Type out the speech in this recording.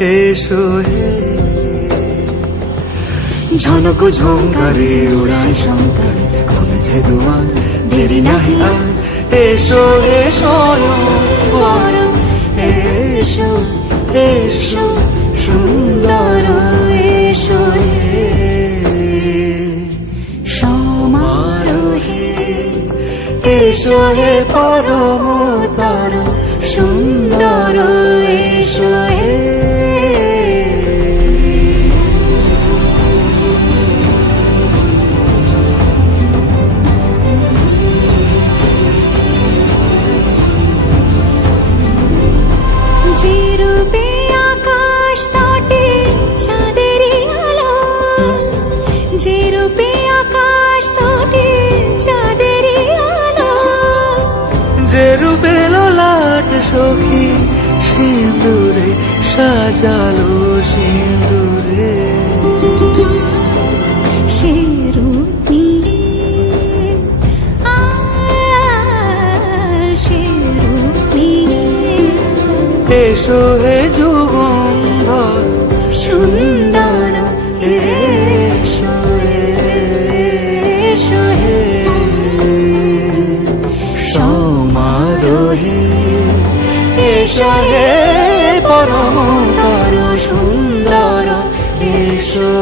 এসো হে। ঝনক ঝঙ্কারে উড়ায় শঙ্কারে কমেছে দুয়ার, দেরি নাহি আর, এসো এসো বরং এসো এসো সুন্দর এসো হে। সমারোহে এসো হে পরমতর সুন্দর এসো হে। যে রূপে আকাশ তটে চাঁদেরই আলো, যে রূপে আকাশ তটে চাঁদেরই আলো, যে রূপে ললাট সখী সিঁদুরে সাজালো সিঁদুরে, সে রূপ নিয়ে সে রূপ নিয়ে এসো হে যুগন্ধর সুন্দর এসো এসো হে। সমারোহে এসো হে পরমতর সুন্দর এসো।